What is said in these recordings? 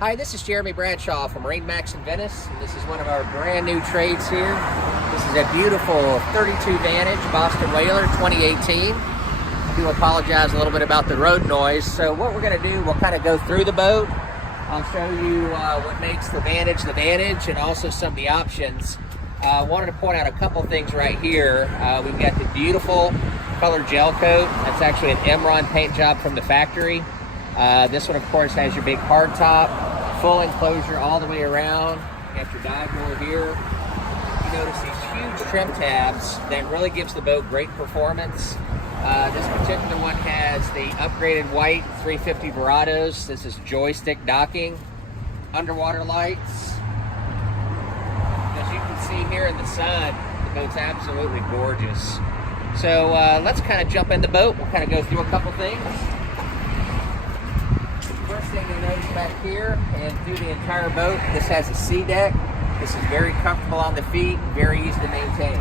Hi, this is Jeremy Bradshaw from MarineMax Venice, and this is one of our brand new trades here. This is a beautiful 32 Vantage Boston Whaler 2018. I do apologize a little bit about the road noise. So what we're going to do, we'll kind of go through the boat. I'll show you what makes the Vantage and also some of the options. I wanted to point out a couple things right here. We've got the beautiful color gel coat. That's actually an Emron paint job from the factory. This one, of course, has your big hard top, full enclosure all the way around. You got your dive door here. You notice these huge trim tabs that really gives the boat great performance. This particular one has the upgraded white 350 Verados. This is joystick docking, underwater lights. As you can see here in the sun, the boat's absolutely gorgeous. So let's kind of jump in the boat. We'll kind of go through a couple things. First thing you notice back here, and through the entire boat, this has a sea deck. This is very comfortable on the feet, very easy to maintain.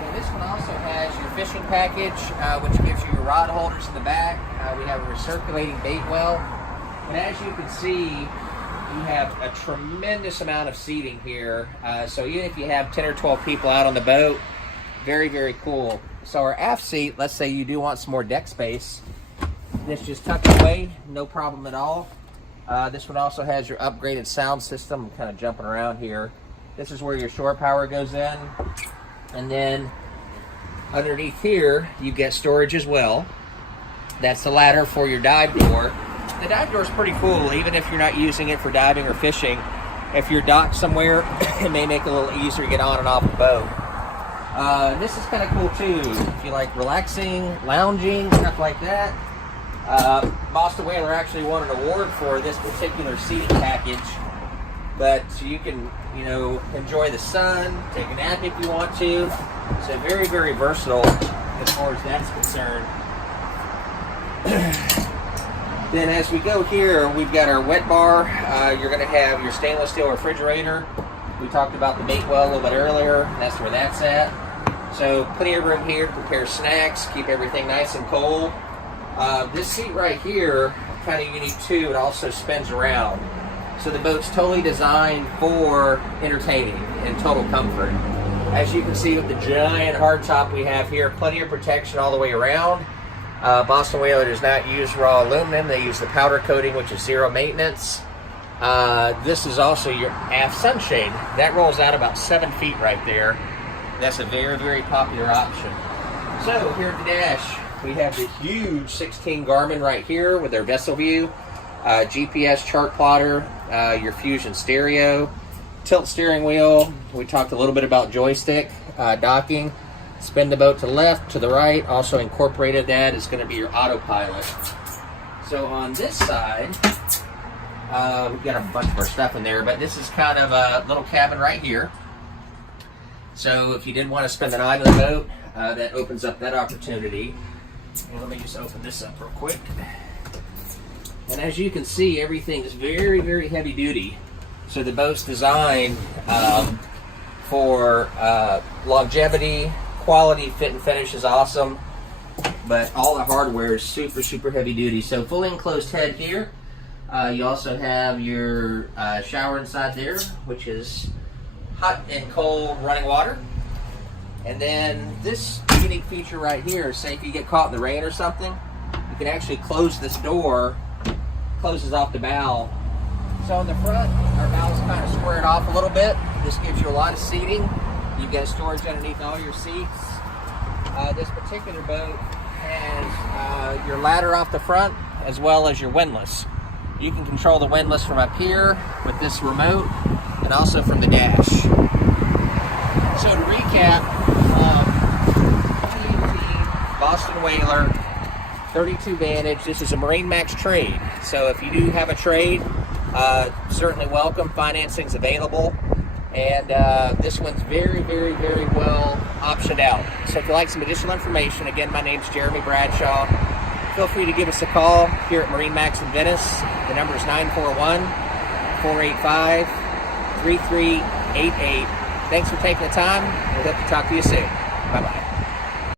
So this one also has your fishing package, which gives you your rod holders in the back. We have a recirculating bait well. And as you can see, you have a tremendous amount of seating here. So even if you have 10 or 12 people out on the boat, very, very cool. So our aft seat, let's say you do want some more deck space, this just tucks away, no problem at all. This one also has your upgraded sound system. I'm kind of jumping around here. This is where your shore power goes in. And then underneath here, you get storage as well. That's the ladder for your dive door. The dive door is pretty cool, even if you're not using it for diving or fishing. If you're docked somewhere, it may make it a little easier to get on and off the boat. This is kind of cool too. If you like relaxing, lounging, stuff like that. Boston Whaler actually won an award for this particular seating package, but you can, enjoy the sun, take a nap if you want to. So very, very versatile as far as that's concerned. Then as we go here, we've got our wet bar. You're going to have your stainless steel refrigerator. We talked about the bait well a little bit earlier. That's where that's at. So plenty of room here to prepare snacks, keep everything nice and cold. This seat right here, kind of unique too, it also spins around. So the boat's totally designed for entertaining and total comfort. As you can see with the giant hardtop we have here, plenty of protection all the way around. Boston Whaler does not use raw aluminum, they use the powder coating, which is zero maintenance. This is also your aft sunshade. That rolls out about 7 feet right there. That's a very, very popular option. So here at the dash, we have the huge 16 Garmin right here with their vessel view, GPS chart plotter, your Fusion stereo, tilt steering wheel. We talked a little bit about joystick, docking, spin the boat to the left, to the right. Also incorporated that is going to be your autopilot. So on this side, we've got a bunch of our stuff in there, but this is kind of a little cabin right here. So if you did want to spend the night on the boat, that opens up that opportunity. And let me just open this up real quick. And as you can see, everything is very, very heavy duty. So the boat's designed for longevity, quality, fit and finish is awesome. But all the hardware is super, super heavy duty. So fully enclosed head here. You also have your shower inside there, which is hot and cold running water. And then this unique feature right here, say if you get caught in the rain or something, you can actually close this door, closes off the bow. So in the front, our bow's kind of squared off a little bit. This gives you a lot of seating. You've got storage underneath all your seats. This particular boat has your ladder off the front as well as your windlass. You can control the windlass from up here with this remote and also from the dash. So to recap, 2018 Boston Whaler 32 Vantage. This is a MarineMax trade. So if you do have a trade, certainly welcome. Financing's available. And this one's very, very, very well optioned out. So if you'd like some additional information, again, my name's Jeremy Bradshaw. Feel free to give us a call here at MarineMax Venice. The number is 941-485-3388. Thanks for taking the time. We hope to talk to you soon. Bye-bye.